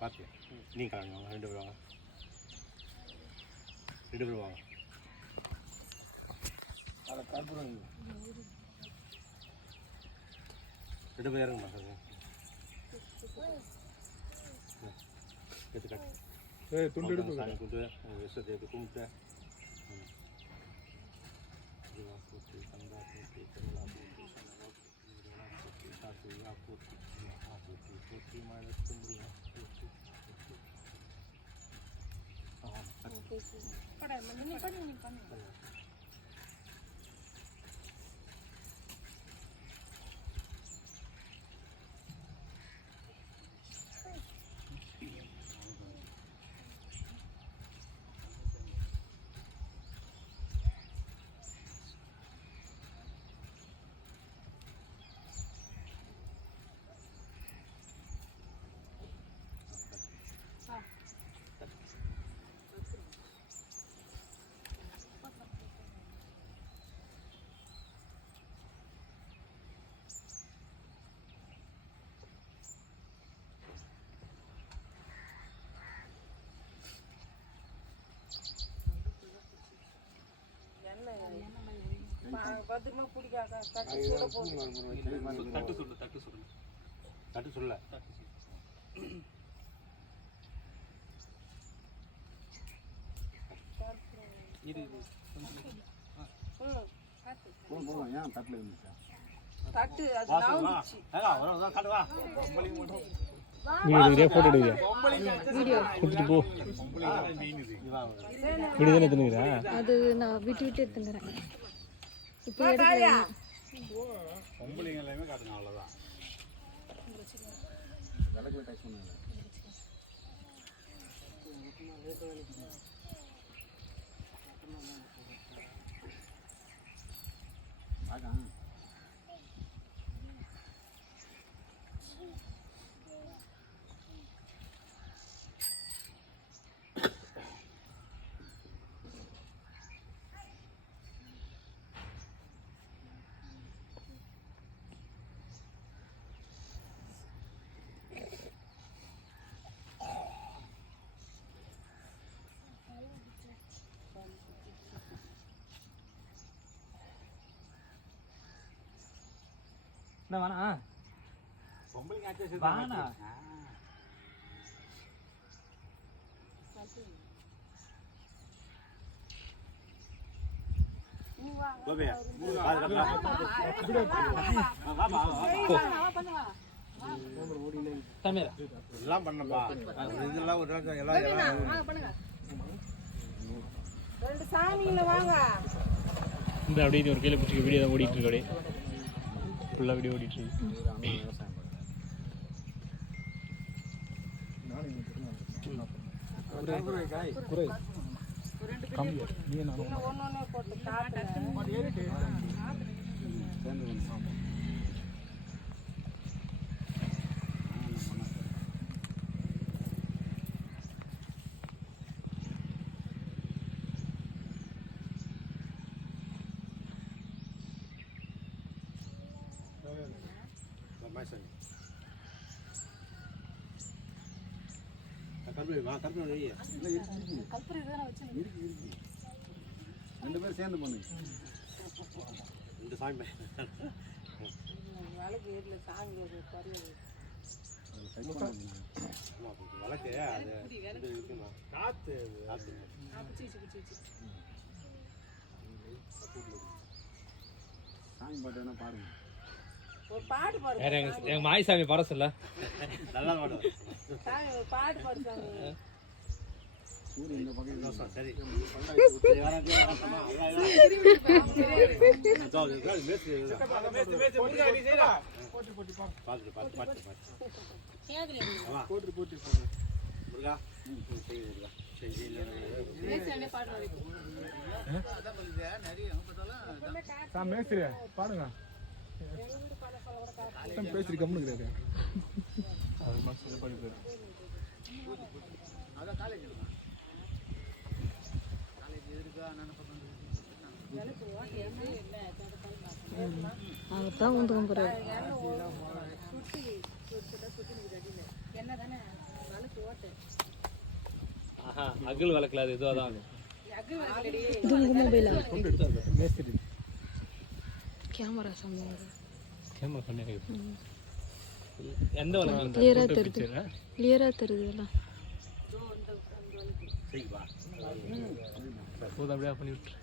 பார்த்து நீங்கள் கிளம்பி வாங்க, 2 பேர் வாங்க, 2 பேர் வாங்க. அதை கட்டுறோம், 2 பேர் இறங்க மாட்டாங்க. எடுத்துக்காட்டு துண்டு எடுத்து சாமி கும்பிட்டு விஷத்தை எடுத்து கும்பிட்டு போட்டு கந்தா போட்டு கல்லா போட்டு போட்டு சாப்பியா போட்டு போட்டு போட்டு மழை தும்பியா போட்டு பத்திரமா பிடிக்காத தட்டு சொல்ல தட்டு சொல்லு தட்டு சொல்லு தட்டு சொல்ல தட்டு அது நாவுச்சு காட்டுவா வீடியோ போட்டோ எடுங்க வீடியோ கொடுத்துட்டு போ வீடியோ தானே எடுத்துக்கிறா அது நான் விட்டு விட்டு எடுத்துக்கிறேன் இப்போ பொம்பளைங்க எல்லாமே காட்டுங்க அவ்வளோதான் என்ன வேணா பொம்பளைங்க வாணா எல்லாம் பண்ணப்பா இதெல்லாம் ஒரு எல்லாம் ரெண்டு சாமியில வாங்க இந்த அப்படியே ஒரு கையில் பிடிச்சி வீடியோ தான் ஓடிட்டு இருக்கு அப்படியே ஃபுல்லாக வீடியோ ஓடிட்டு இருக்கு ஒன்னொன்னு போட்டு காட்டுங்க ரெண்டு பேரும் சேர்ந்து பண்ணுங்க இந்த சாமி வழக்கு ஏரியில சாமி ஒரு பரியாது வழக்கு அது இருக்குமா காத்து காத்து சாமி பாட்டு வேணா பாருங்க ஒரு பாட்டு பாடுங்க எங்க மாயசாமி பாட சொல்ல நல்லா பாடுவோம் சாமி ஒரு பாட்டு பாடு சாமி இந்த பக்கம் சரி பாடுங்க பேசி கம்முன்னு அவர்தான் வந்து போறாரு என்ன தானே ஆஹா அகல் வளர்க்கல அது இதுவாக தான் இது உங்கள் மொபைலா மேஸ்திரி கேமரா சம்பவம் கேமரா பண்ணி எந்த வளர்க்கலாம் கிளியராக தெரியுது கிளியராக தெரியுது எல்லாம் போதும் அப்படியே பண்ணி விட்டுரு